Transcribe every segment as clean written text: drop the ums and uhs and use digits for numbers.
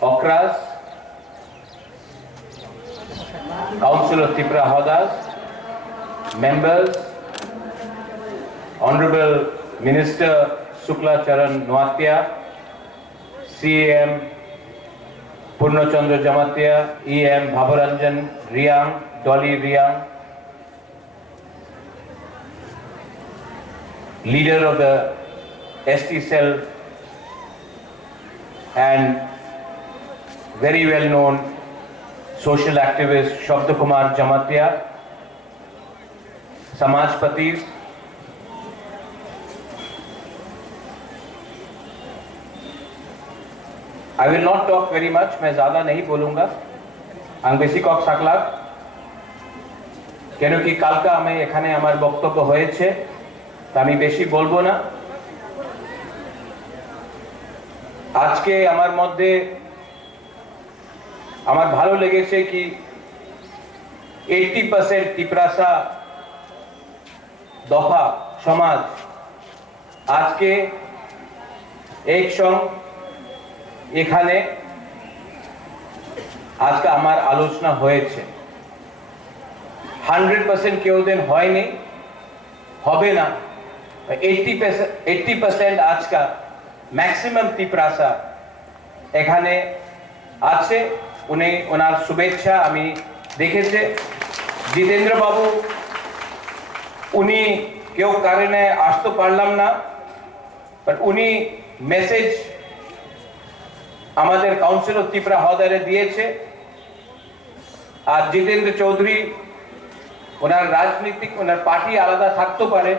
Okras, Council of Tripura Hodas, members, Honorable Minister Shukla Charan Noatia, CM Purnachandra Jamatia, EM Bhabaranjan Riang, Dolly Riang, leader of the ST cell and very well known social activist Shabda Kumar Jamatia, Samajpatis, I will not talk very much, मैं ज़्यादा नहीं बोलूँगा। आंग बेसी Kock सकलाग, केनो कि कालका हमें एखाने हमार बक्तव्य होएছে, तामी बेसी बोलबो ना। आज के हमार मध्य हमार भालो लेगेছে कि 80% त्रिपुरासा दफा समाज आज के एक संग এখানে আজকে আমার আলোচনা হয়েছে 100% কেউ দিন হয়নি হবে না 80% আজকে ম্যাক্সিমাম ত্রিপুরাসা এখানে আছে উনি ওনার শুভেচ্ছা আমি দেখেছে জিতেন্দ্র বাবু উনি কেউ কারণে আসতে পারলাম না বাট উনি মেসেজ আমাদের কাউন্সিল অফ ত্রিপুরা হদারে দিয়েছে আর জিতেন্দ্র চৌধুরী ওনার রাজনৈতিক ওনার পার্টি আলাদা থাকতে পারে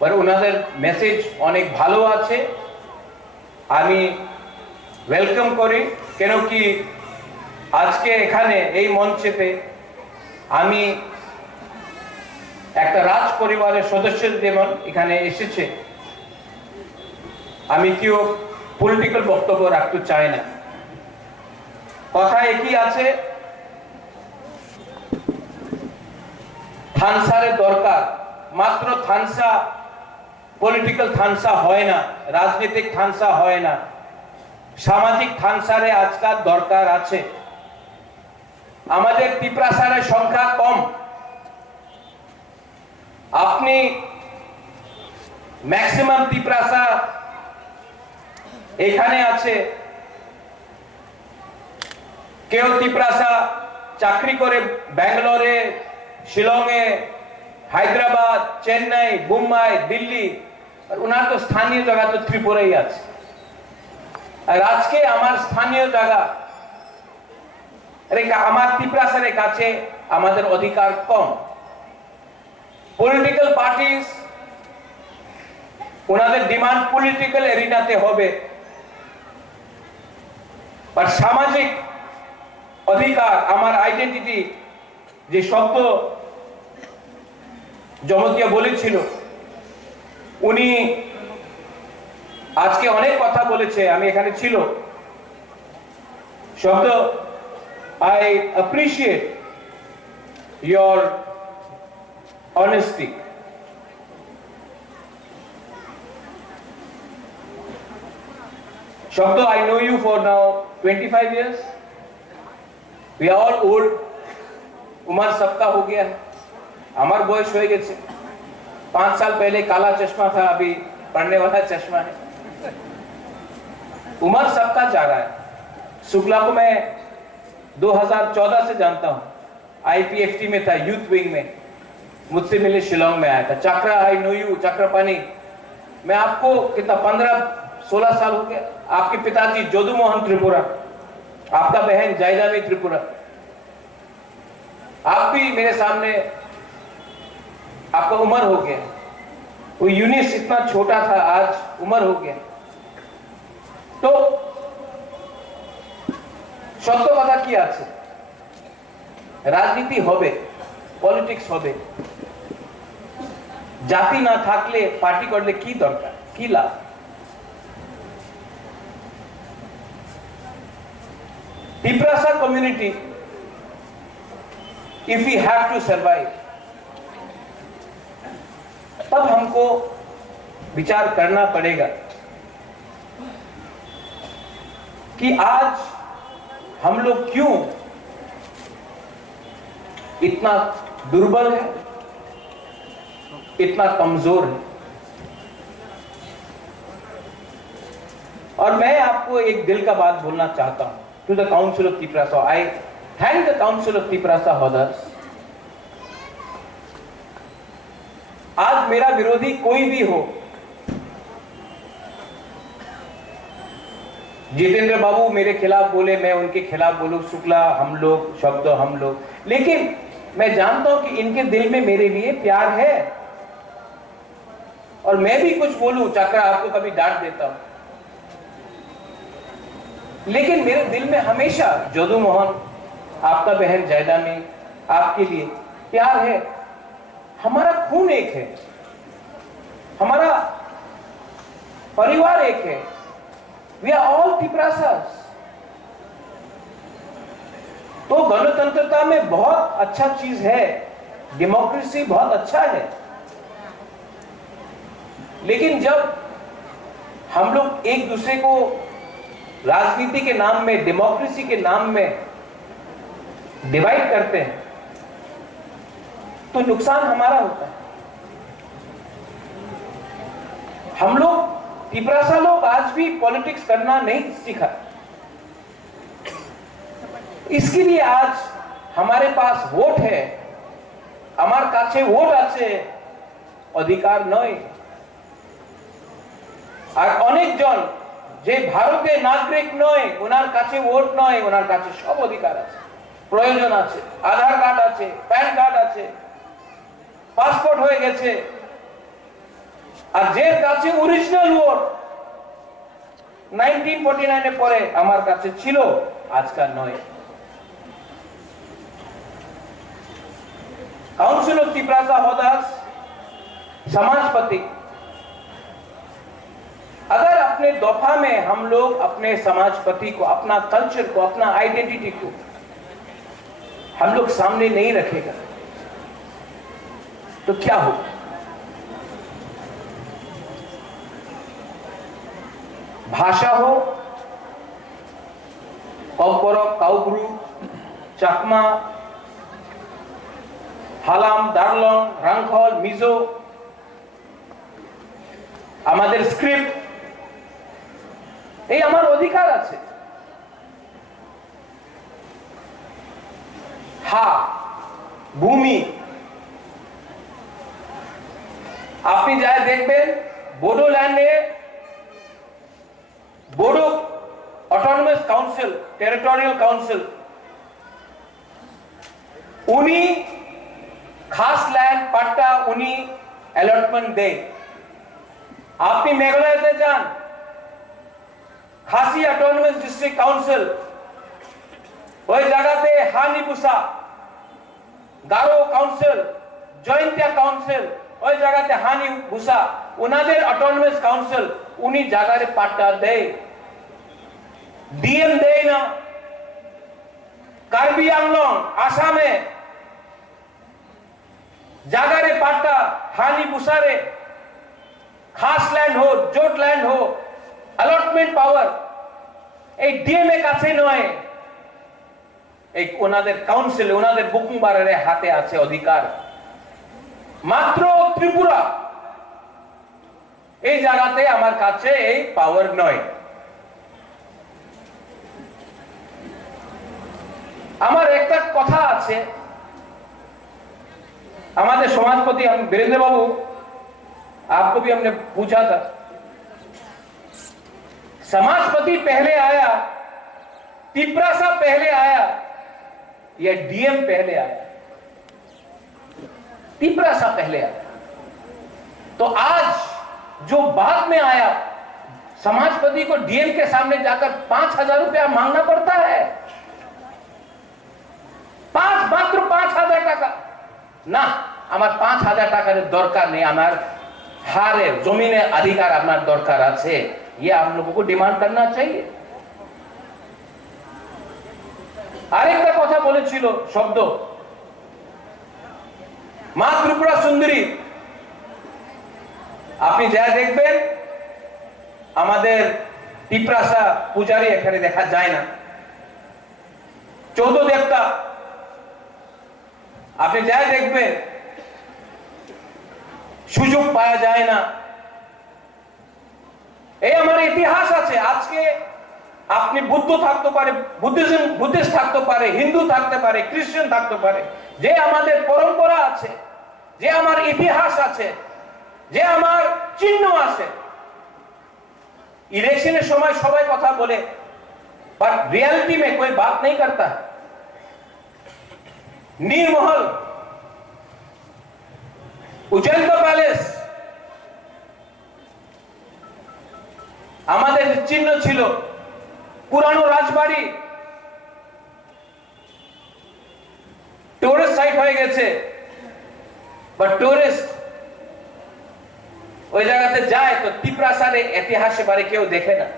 বাট ওনাদের মেসেজ অনেক ভালো আছে আমি ওয়েলকাম করি কেন কি আজকে এখানে এই মঞ্চেতে আমি একটা রাজ পরিবারের সদস্য যেমন এখানে এসেছে আমি কেউ পলিটিক্যাল বক্তব্য রাখতে চাই না কথা একই আছে থানসারের দরকার মাত্র থানসা পলিটিক্যাল থানসা হয় না রাজনৈতিক থানসা হয় না সামাজিক থানসারে আজকাল দরকার আছে আমাদের ত্রিপুরাসারের সংখ্যা কম আপনি ম্যাক্সিমাম ত্রিপুরাসা এখানে আছে কেউ ত্রিপুরাসা চাকরি করে ব্যাঙ্গালোরে শিলংয়ে হায়দ্রাবাদ চেন্নাই মুম্বাই দিল্লি আর ওনার তো স্থানীয় জায়গা তো ত্রিপুরাই আছে আর আজকে আমার স্থানীয় জায়গা আমার ত্রিপুরাসারের কাছে আমাদের অধিকার কম পলিটিক্যাল পার্টিস ওনাদের ডিমান্ড পলিটিক্যাল এরিনাতে হবে বাট সামাজিক অধিকার আমার আইডেন্টিটি যে শব্দ জমতিয়া বলেছিল উনি আজকে অনেক কথা বলেছে আমি এখানে ছিল শব্দ I appreciate your honesty Shabda, I know you for now 25 years. We are all old. उम्र सबका हो गया है हमार बॉयस हो गए 5 साल पहले काला चश्मा था अभी पढ़ने वाला चश्मा है उम्र सबका जा रहा है शुक्ला को मैं 2014 से जानता हूँ IPFT में था यूथ विंग में मुझसे मिले शिलोंग में आया था चक्रा आई नो यू चक्रपानी मैं आपको कितना 15-16 साल हो गया आपके पिताजी जोदू मोहन त्रिपुरा आपका बहन जायदावी त्रिपुरा आप भी मेरे सामने आपका उम्र हो गया वो यूनिस इतना छोटा था आज उम्र हो गया तो সত্য কথা কি আছে রাজনীতি হবে পলিটিক্স হবে জাতি না থাকলে পার্টি করলে কি দরকার কি লাভ Tiprasa community if we have to survive तब हमको विचार करना पड़ेगा कि आज हम लोग क्यों इतना दुर्बल है, इतना कमजोर है। और मैं आपको एक दिल का बात बोलना चाहता हूं to the council of Tiprasa. I thank the council of Tiprasa हॉदर्स। आज मेरा विरोधी कोई भी हो, जितेंद्र बाबू मेरे खिलाफ बोले, मैं उनके खिलाफ बोलूं, शुक्ला हम लोग, शब्द हम लोग, लेकिन मैं जानता हूं कि इनके दिल में मेरे लिए प्यार है। और मैं भी कुछ बोलूं, चक्रा आपको कभी डांट देता हूं, लेकिन मेरे दिल में हमेशा जदू मोहन, आपका बहन जयदानी, आपके लिए प्यार है। हमारा खून एक है, हमारा परिवार एक है। We are all Tiprasas. तो गणतंत्रता में बहुत अच्छा चीज है, डेमोक्रेसी बहुत अच्छा है, लेकिन जब हम लोग एक दूसरे को राजनीति के नाम में, डेमोक्रेसी के नाम में डिवाइड करते हैं तो नुकसान हमारा होता है। हम लोग तिपरासा लोग आज भी पॉलिटिक्स करना नहीं सीखा। इसके लिए आज हमारे पास वोट है, हमारे काछे वोट আছে, अधिकार नয়। আর অনেকজন যে ভারতের নাগরিক নয়, ওনার কাছে ভোট নয়, ওনার কাছে সব অধিকার আছে, প্রয়োজন আছে, আধার কার্ড আছে, প্যান কার্ড আছে, পাসপোর্ট হয়ে গেছে। আর যে কাছে অরিজিনাল ভোট 1949 এর পরে আমার কাছে ছিল, আজকাল নয়। काउंसिल ऑफ तिपरासा हॉदर्स, समाजपति, अगर अपने दफा में हम लोग अपने समाजपति को, अपना कल्चर को, अपना आइडेंटिटी को हम लोग सामने नहीं रखेगा तो क्या होगा? भाषा हो, कौपरक, काउब्रु, चाकमा, हालाम, दार्लং, রাংখল, মিজো, আমাদের স্ক্রিপ্ট, এই আমার অধিকার আছে। হা, ভূমি, আপনি যা দেখবেন বোডোল্যান্ডে Bodo autonomous council, territorial council, उन्हीं खास लैंड पट्टा उन्हीं अलॉटमेंट दे। आपने मेघालय जान, खासी ऑटोनमस डिस्ट्रिक्ट काउंसिल, वही जगह पे हानिबुसा, गारो काउंसिल, जॉइंटिया काउंसिल, वही जगह पे हानिबुसा, उन्हादेर ऑटोनमस काउंसिल उन्हीं जगह रे पट्टा दे। डीएम दे ना। कार्बी आंगलोंग, आसामे जगह रे पट्टा हानिबुसा रे खास लैंड हो, जोट लैंड हो, अलॉटमेंट पावर এই ডিএমএ কাছে নয়, এই ওনাদের কাউন্সিল, ওনাদের বুকুমবারের হাতে আছে অধিকার। মাত্র ত্রিপুরা এই জায়গাতে আমার কাছে এই পাওয়ার নয়। আমার একটা কথা আছে, हमारे समाजपति हम वीरेंद्र बाबू, आपको भी हमने पूछा था, समाजपति पहले आया, तिपरासा पहले आया या डीएम पहले आया? तिपरासा पहले आया। तो आज जो बाद में आया, समाजपति को डीएम के सामने जाकर 5,000 रुपया मांगना पड़ता है। मात्र 5,000 টাকা না, আমার 5,000 টাকার দরকার নেই, আমার হারে জমিনে अधिकार আপনার দরকার আছে, ये आप लोगों को डिमांड करना चाहिए। আরেকটা কথা বলেছিল শব্দ, মা ত্রিপুরা সুন্দরী, আপনি যা দেখবেন আমাদের তিপ্রাসা পূজারী এখানে দেখা যায় না। চৌদ্দ দেবতা আপনি যাই দেখবেন, সুযোগ পাওয়া যায় না। এই আমার ইতিহাস আছে। আজকে আপনি বুদ্ধ থাকতে পারে, বুদ্ধিস্ট থাকতে পারে, হিন্দু থাকতে পারে, খ্রিস্টান থাকতে পারে, যে আমাদের পরম্পরা আছে, যে আমার ইতিহাস আছে, যে আমার চিহ্ন আছে। इलेक्शনের সময় সবাই কথা বলে, पर रियलिटी में कोई बात नहीं करता। नीरमहल, उज्जैन का पैलेस আমাদের চিহ্ন ছিল, পুরানো রাজবাড়ি টুরিস্ট সাইট হয়ে গেছে, বাট টুরিস্ট ওই জায়গাতে যায় তো তিপ্রাসাদের ইতিহাসে বারে কেউ দেখে না।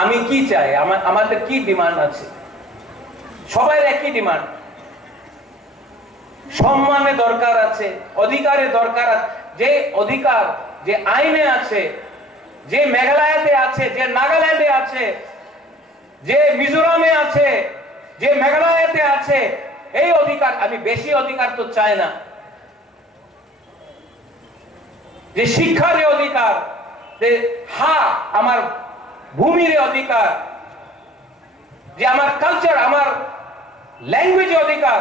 আমি কি চাই, আমাদের কি ডিমান্ড আছে? সবাই একই ডিমান্ড, সম্মানের দরকার আছে, অধিকারের দরকার আছে। যে অধিকার যে আইনে আছে, যে মেঘালয়তে আছে, যে নাগাল্যান্ডে আছে, যে মিজোরামে আছে, যে মেঘালয়তে আছে, এই অধিকার, আমি বেশি অধিকার তো চাই না। যে শিক্ষার অধিকার, যে আমার ভূমির অধিকার, যে আমার কালচার, আমার ল্যাঙ্গুয়েজ অধিকার,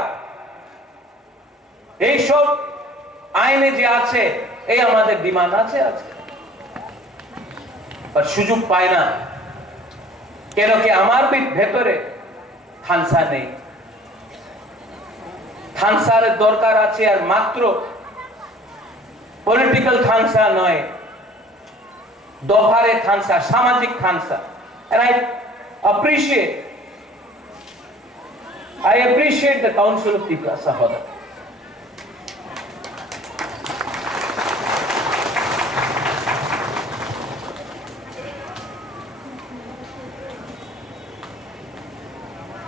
এই সব আইনে যে আছে, এই আমাদের ডিমান্ড আছে আজকে। আর সুযোগ পায় না কেন কি আমার ভেতরে থানসা নেই। থানসার দরকার আছে, আর মাত্র পলিটিক্যাল থানসা নয়, দফারে থানসা, সামাজিক থানসা। And I appreciate the Council of Tiprasa Hoda.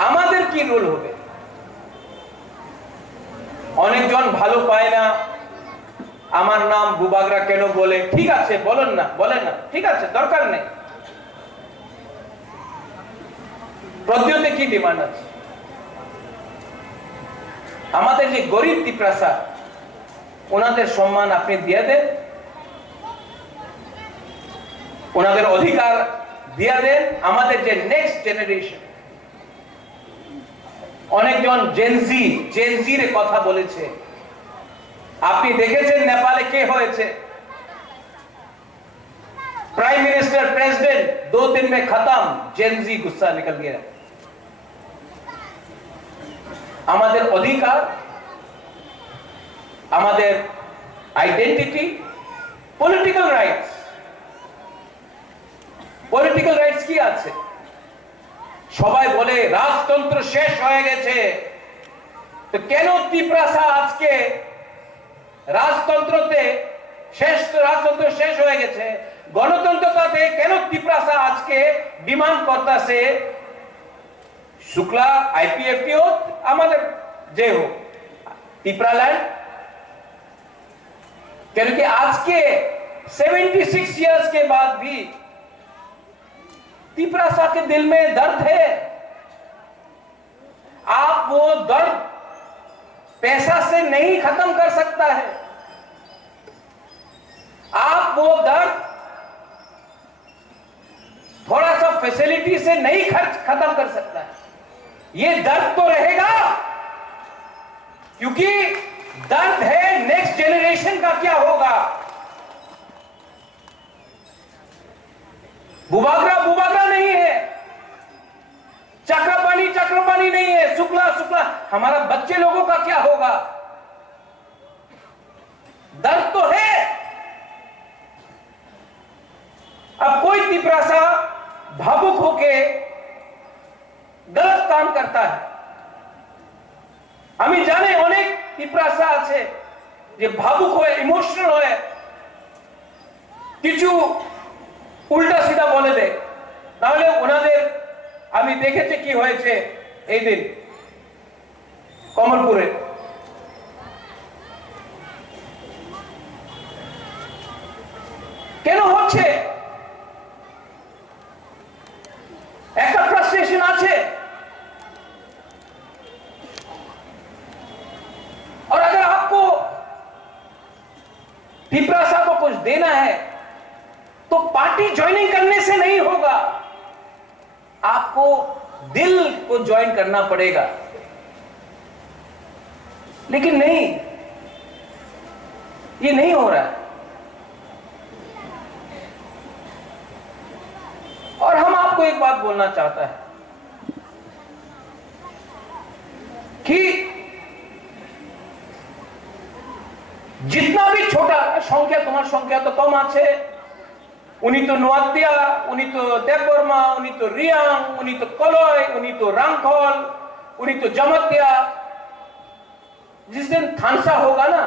আমাদের কি রোল হবে? অনেকজন ভালো পায় না, আমার নাম বুবাগরা কেন বলে। ঠিক আছে, বলেন না, ঠিক আছে, দরকার নেই। প্রদ্যোতে কি ডিমান্ড আছে? আমাদের যে গরিব তিপ্রাসা, ওনাদের সম্মান আপনি দিয়ে দেন, ওনাদের অধিকার দিয়ে দেন। আমাদের যে নেক্সট জেনারেশন, অনেকজন জেনজির কথা বলেছে। আপনি দেখেছেন নেপালে কে হয়েছে? प्राइम मिनिस्टर, प्रेसिडेंट 2 दिन में खत्म, जेनजी गुस्सा निकल गया। আমাদের অধিকার, আমাদের আইডেন্টিটি, পলিটিক্যাল রাইটস কি আছে? সবাই বলে রাজতন্ত্র শেষ হয়ে গেছে, তো কেন তিপ্রাসা আজকে রাজতন্ত্র শেষ হয়ে গেছে, গণতন্ত্রতে কেন তিপ্রাসা আজকে ডিমান্ড করতেছে शुक्ला आईपीएफटी हो, আমাদের যে হোক तिप्रालैंड, क्योंकि आज के 76 इयर्स के बाद भी तिप्रासा के दिल में दर्द है। आप वो दर्द पैसा से नहीं खत्म कर सकता है, आप वो दर्द थोड़ा सा फैसिलिटी से नहीं खत्म कर सकता है। ये दर्द तो रहेगा, क्योंकि दर्द है नेक्स्ट जेनरेशन का क्या होगा। बुबागरा नहीं है, चक्रपाणी नहीं है, शुक्ला हमारा बच्चे लोगों का क्या होगा। दर्द तो है। अब कोई तिप्रासा भावुक होके गलत काम करता है। আমি জানি অনেক তিপ্রাসা আছে যে ভাবুক হয়ে, ইমোশনাল হয়ে কিছু উল্টা সিধা বলে দেয়। তাহলে ওনাদের আমি দেখেছি কি হয়েছে এই দিন কমলপুরে। কেন হচ্ছে? একটা ফ্রাস্ট্রেশন আছে। और अगर आपको पिपरासा को कुछ देना है तो पार्टी ज्वाइनिंग करने से नहीं होगा, आपको दिल को ज्वाइन करना पड़ेगा। लेकिन नहीं, ये नहीं हो रहा है। और हम आपको एक बात बोलना चाहता है कि जितना भी छोटा संख्या, तुम्हार संख्या तो कम आछे, उनी तो नोआदिया, उनी तो देवबर्मा, उनी तो रियांग, उनी तो कलय, उनी तो रांगखल, उनी तो जमतिया। जिस दिन थानसा होगा ना,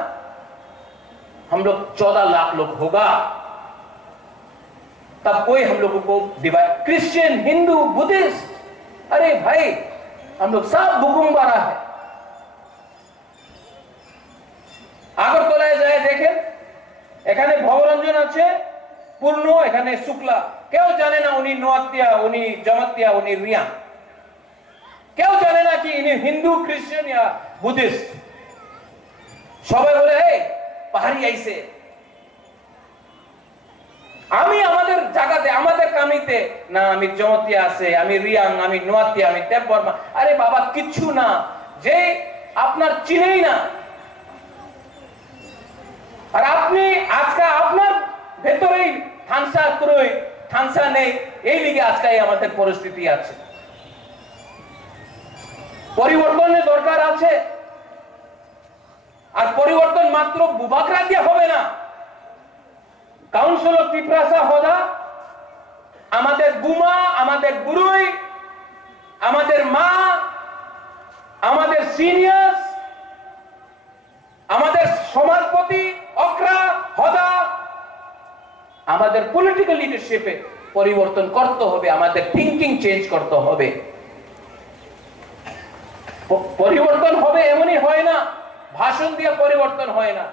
हम लोग 14 लाख लोग होगा, तब कोई हम लोगों को डिवाइड, क्रिश्चियन, हिंदू, बुद्धिस्ट, अरे भाई हम लोग सब बुकुम्बारा है। আগরতলায় যায় দেখেন, এখানে ভবরঞ্জন আছে পূর্ণ, এখানে শুক্লা, কেউ জানে না উনি নোয়াতিয়া, উনি জমাতিয়া, উনি রিয়া, কেউ জানে না কি ইনি হিন্দু, খ্রিস্টান या বুদ্ধিস্ট। সবাই বলে এই পাহাড়ি আইছে। আমি আমাদের জায়গাতে, আমাদের কামিতে না, আমি জমাতিয়া আছে, আমি রিয়াং, আমি নোয়াতিয়া, আমি দেববর্মা। আরে বাবা কিচ্ছু না, যে আপনার চিনেই না। আর আপনি আজকে আপনার ভেতরেই থানসা ক্রয়, থানসা নেই, এই লিগে আজকে আমাদের পরিস্থিতি আছে। পরিবর্তনের দরকার আছে। আর পরিবর্তন মাত্র বুবাকরা দিয়ে হবে না। কাউন্সিল অফ পিপরাসা হদা আমাদের গুমা, আমাদের গুরুই, আমাদের মা, আমাদের সিনিয়র্স, আমাদের সমাজপতি অকরা হদা, আমাদের পলিটিক্যাল লিডারশিপে পরিবর্তন করতে হবে, আমাদের থিঙ্কিং চেঞ্জ করতে হবে। পরিবর্তন হবে এমনই হয় না, ভাষণ দিয়ে পরিবর্তন হয় না।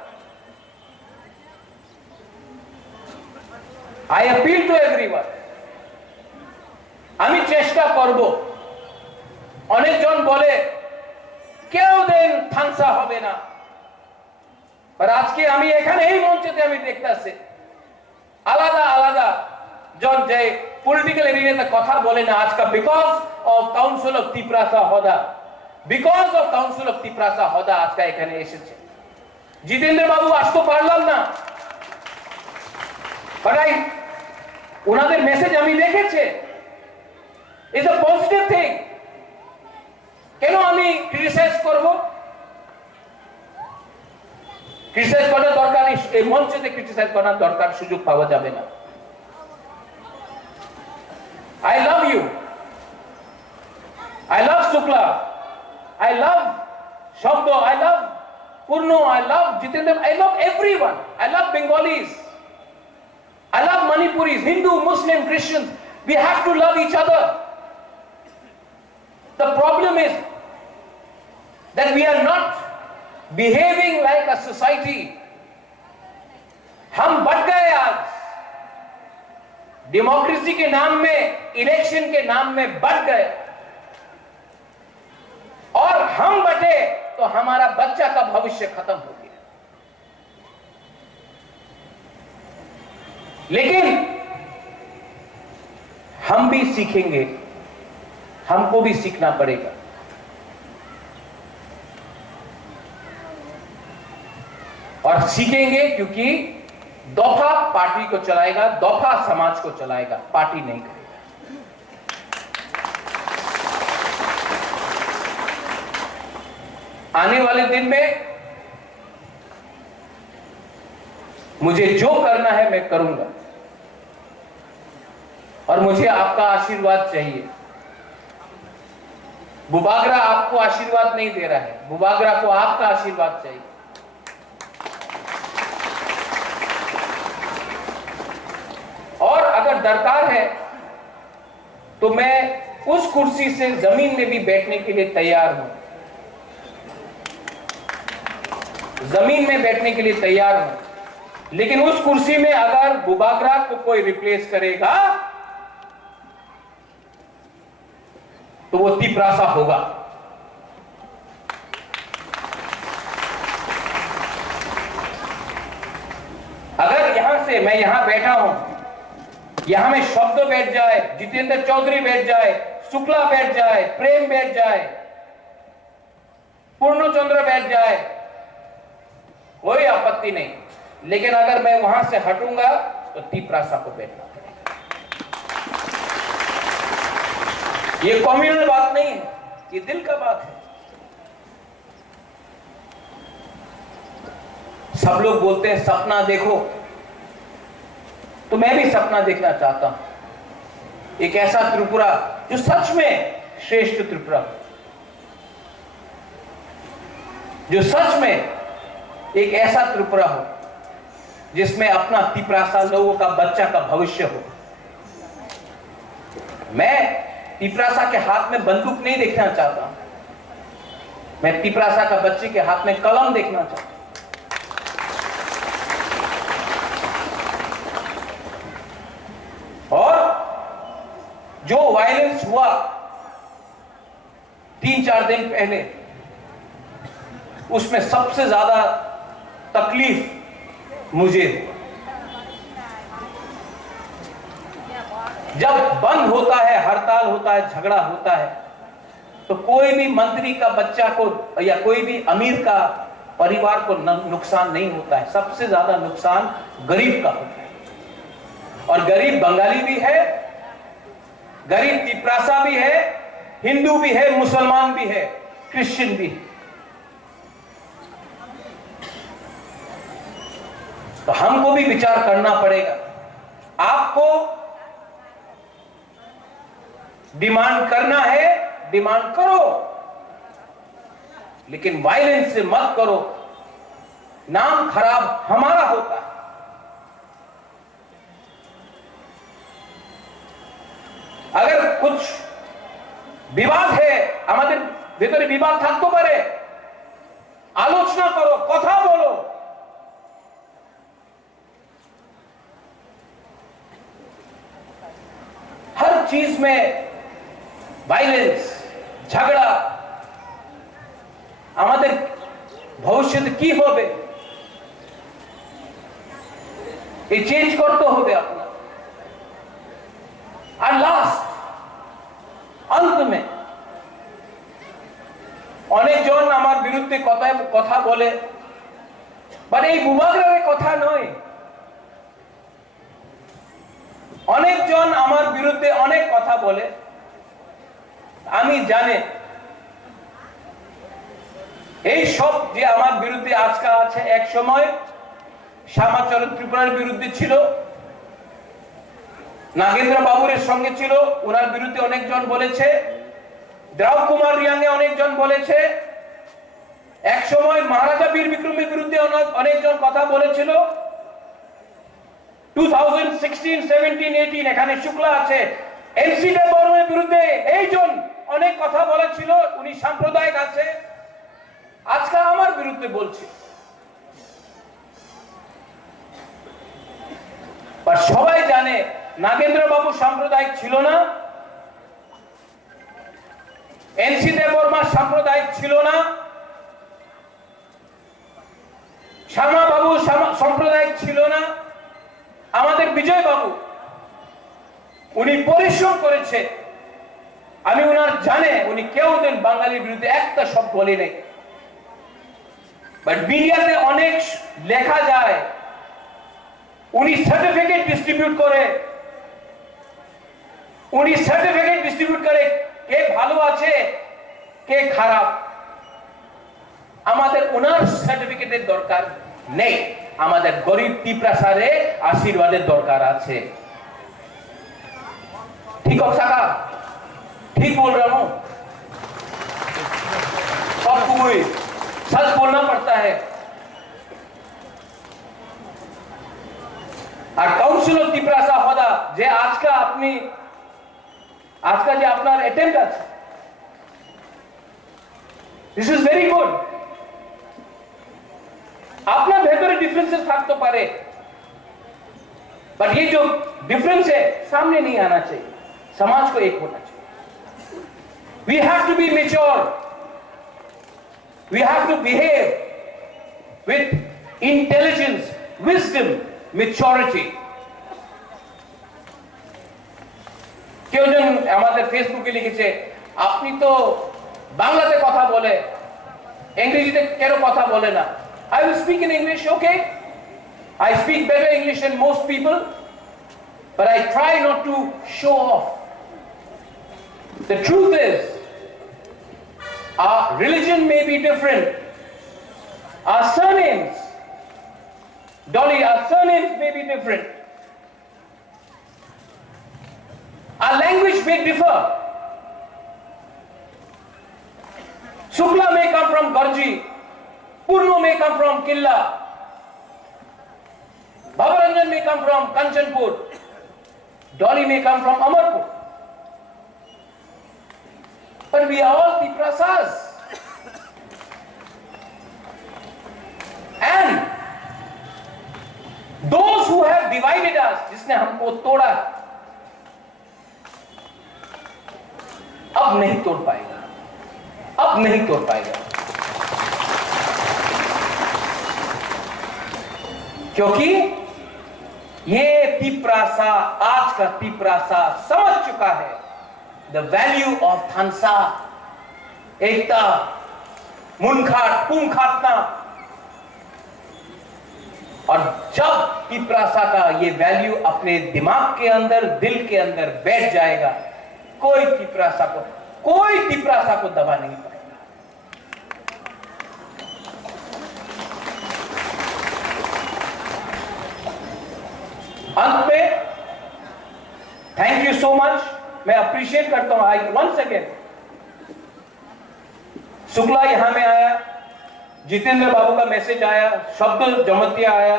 আই অ্যাপিল টু এভরিওয়ান, আমি চেষ্টা করব। অনেকজন বলে কেউ দিন থানসা হবে না, আর আজকে আমি এখানে এই মঞ্চেতে আমি দেখতেছি আলাদা আলাদা জন যে পলিটিক্যাল এরিয়াতে কথা বলে না আজকে, because of council of Tiprasa Hoda, because of council of Tiprasa Hoda আজকে এখানে এসেছে। জিতেন্দ্র বাবু আসতে পারলাম না, ওনাদের মেসেজ আমি দেখেছি, ইটস আ পজিটিভ থিং। কেন আমি ক্রিটিসাইজ করব? ক্রিটিসাইজ করার দরকার নেই, এই মঞ্চে ক্রিটিসাইজ করার দরকার, সুযোগ পাওয়া যাবে না। I love you. I love Shukla. I love Shabdo. I love Purno. I love Jitendra. I love everyone. I love Bengalis. I love Manipuris, Hindu, Muslim, Christians. We have to love each other. The problem is that we are not behaving like a society. हम बढ़ गए आज, democracy के नाम में, election के नाम में बढ़ गए, और हम बटे तो हमारा बच्चा का भविष्य खत्म हो गया। लेकिन हम भी सीखेंगे, हमको भी सीखना पड़ेगा। और सीखेंगे क्योंकि दफा पार्टी को चलाएगा, दफा समाज को चलाएगा, पार्टी नहीं करेगा। आने वाले दिन में मुझे जो करना है मैं करूंगा, और मुझे आपका आशीर्वाद चाहिए। बुबागरा आपको आशीर्वाद नहीं दे रहा है, बुबागरा को आपका आशीर्वाद चाहिए। और अगर दरकार है तो मैं उस कुर्सी से जमीन में भी बैठने के लिए तैयार हूं, जमीन में बैठने के लिए तैयार हूं। लेकिन उस कुर्सी में अगर बुबागरा को कोई रिप्लेस करेगा तो वो तिपरासा होगा। अगर यहां से मैं यहां बैठा हूं, यहां में शब्द बैठ जाए, जितेंद्र चौधरी बैठ जाए, शुक्ला बैठ जाए, प्रेम बैठ जाए, पूर्णचंद्र बैठ जाए, कोई आपत्ति नहीं। लेकिन अगर मैं वहां से हटूंगा तो तिपरासा को बैठना पड़ेगा। ये कम्युनल बात नहीं है, ये दिल का बात है। सब लोग बोलते हैं सपना देखो, तो मैं भी सपना देखना चाहता हूं। एक ऐसा त्रिपुरा जो सच में श्रेष्ठ त्रिपुरा, जो सच में एक ऐसा त्रिपुरा हो जिसमें अपना तिपरासा लोगों का बच्चा का भविष्य हो। मैं तिपरासा के हाथ में बंदूक नहीं देखना चाहता, मैं तिपरासा का बच्चे के हाथ में कलम देखना चाहता हूं। और जो वायलेंस हुआ 3-4 दिन पहले, उसमें सबसे ज्यादा तकलीफ मुझे, जब बंद होता है, हड़ताल होता है, झगड़ा होता है, तो कोई भी मंत्री का बच्चा को या कोई भी अमीर का परिवार को नुकसान नहीं होता है। सबसे ज्यादा नुकसान गरीब का होता है। और गरीब बंगाली भी है, गरीब तिपरासा भी है, हिंदू भी है, मुसलमान भी है, क्रिश्चियन भी है। तो हमको भी विचार करना पड़ेगा। आपको डिमांड करना है, डिमांड करो, लेकिन वायलेंस से मत करो। नाम खराब हमारा होता है। अगर कुछ विवाद है, हमारे भीतर विवाद থাকতে পারে, आलोचना करो, कथा बोलो। हर चीज में वायलेंस, झगड़ा, हमारे भविष्य की होबे, ये चेंज करते होबे अपना। और लास्ट अंत में अनेक जन आमार बिरुद्धे कथा बोले, बाट এই বুবাগ্রার কথা নয়। अनेक जन आमार बिरुद्धे अनेक कथा बोले, आमी जाने এই সব যে আমার বিরুদ্ধে আজকে আছে, এক সময় শ্যামাচরণ ত্রিপুরার বিরুদ্ধে ছিল, नागेंद्र बाबुर संगे छिलो, उनार बिरुद्धे अनेक जन बोलेছে, द्राव कुमार रियांगे अनेक जन बोलेছে, एक समय महाराजा वीर विक्रमेर बिरुद्धे अनेक जन कथा बोलेছিল। 2016, 17, 18 এখানে শুক্লা আছে, এনসি দেববর্মার বিরুদ্ধে এই জন অনেক কথা বলেছিল, উনি সাম্প্রদায়িক আছে, আজকে আমার বিরুদ্ধে বলছে। पर সবাই জানে नागेंद्र बाबू सांप्रदायिक छिलो ना, एनसी देबबर्मा सांप्रदायिक छिलो ना, श्यामा बाबू सांप्रदायिक छिलो ना, आमादेर विजय बाबू उनी परिश्रम करेছে। आमी उनार जाने उनी केउदिन बांगालिर बिरुद्धे एकटा शब्द बोले नहीं, बाट मीडियाते अनेक लेखा जाए उनी सार्टिफिकेट डिस्ट्रीब्यूट करे, उनी सार्टिफिकेट डिस्ट्रीब्यूट करे के भालो आछे के खराब। आमादेर उनार सार्टिफिकेटेर दरकार नेই, आमादेर गरीब तिपरासारे आशीर्वादेर दरकार आछे। ठीक हो सका? ठीक बोल रहा हूं? सबको सच बोलना पड़ता है। और काउंसिलर तिपरासा होदा जे आज का अपनी आज का जो अपना अटेम्प्ट আছে, दिस इज वेरी गुड। আপনার ভেতরে ডিফারেন্সেস থাকতে পারে, बट ये जो डिफरेंस है सामने नहीं आना चाहिए, समाज को एक होना चाहिए। We have to be mature, we have to behave with intelligence, wisdom, maturity. কেউ জন আমাদের ফেসবুকে লিখেছে আপনি তো বাংলাতে কথা বলে ইংরেজিতে কেন কথা বলে না? I will speak in English, okay? I speak better English than most people, but I try not to show off. The truth is, our religion may be different. Our surnames, Dolly, our surnames may be different. Our language may differ. Shukla may come from Garji, Purno may come from Killa, Bhavaranjan may come from Kanchanpur, Dolly may come from Amarpur. But we are all Tiprasas. And those who have divided us, जिसने हमको तोड़ा, अब नहीं तोड़ पाएगा, अब नहीं तोड़ पाएगा, क्योंकि ये तिप्रासा, आज का तिप्रासा समझ चुका है द वैल्यू ऑफ थानसा, एकता, मुनखाट, पुंखाटना। और जब तिप्रासा का ये वैल्यू अपने दिमाग के अंदर, दिल के अंदर बैठ जाएगा, कोई तिप्रासा को दबा नहीं पाएगा। अंत में थैंक यू सो मच, मैं अप्रिशिएट करता हूं। आई वंस अगेन, शुक्ला यहां में आया, जितेंद्र बाबू का मैसेज आया, शब्द जमतिया आया,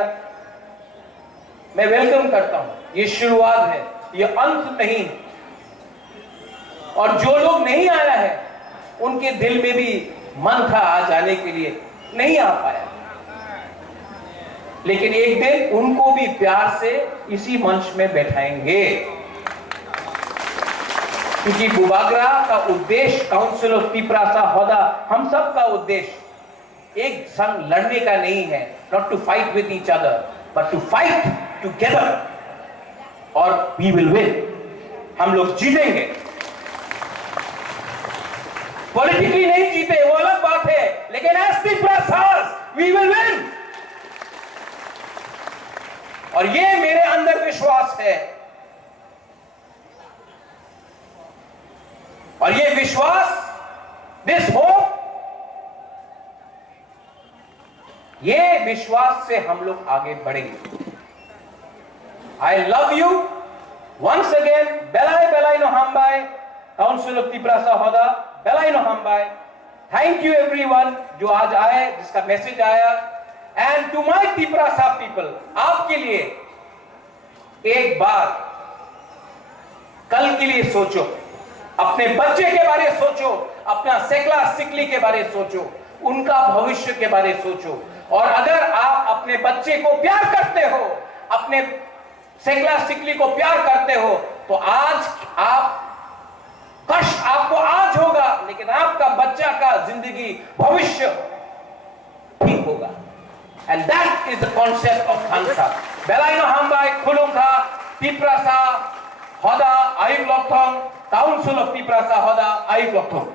मैं वेलकम करता हूं। ये शुरुआत है, ये अंत नहीं है। और जो लोग नहीं आया है उनके दिल में भी मन था आ जाने के लिए, नहीं आ पाया, लेकिन एक दिन उनको भी प्यार से इसी मंच में बैठाएंगे, क्योंकि बुबागरा का उद्देश्य, काउंसिल ऑफ तिप्रासा होदा, हम सब का उद्देश्य एक संग लड़ने का नहीं है, not to fight with each other but to fight together, और वी विल विन, हम लोग जीतेंगे। पॉलिटिकली नहीं जीते वो अलग बात है, लेकिन एज तिप्रासास वी विल विन। और ये मेरे अंदर विश्वास है, और ये विश्वास, दिस होप, ये विश्वास से हम लोग आगे बढ़ेंगे। I love you once again. बेलाई बेलाई नो हमबाई, काउंसिल ऑफ तिप्रासा होदा, बेलाई नो हमबाई। थैंक यू एवरीवन जो आज आए, जिसका मैसेज आया। And to my Tiprasa people, आपके लिए एक बार कल के लिए सोचो, अपने बच्चे के बारे में सोचो, अपना सेकला सिकली के बारे में सोचो, उनका भविष्य के बारे में सोचो। और अगर आप अपने बच्चे को प्यार करते हो, अपने सेकला सिकली को प्यार करते हो, तो आज आप कष्ट आपको आज होगा, लेकिन आपका बच्चा का जिंदगी, भविष्य ठीक होगा। And that is the concept of Khansa. Belaino Hambai, Khulungkha, Tiprasa, Hoda, Ayuk Lokthong, Council of Tiprasa, Hoda, Ayuk Lokthong.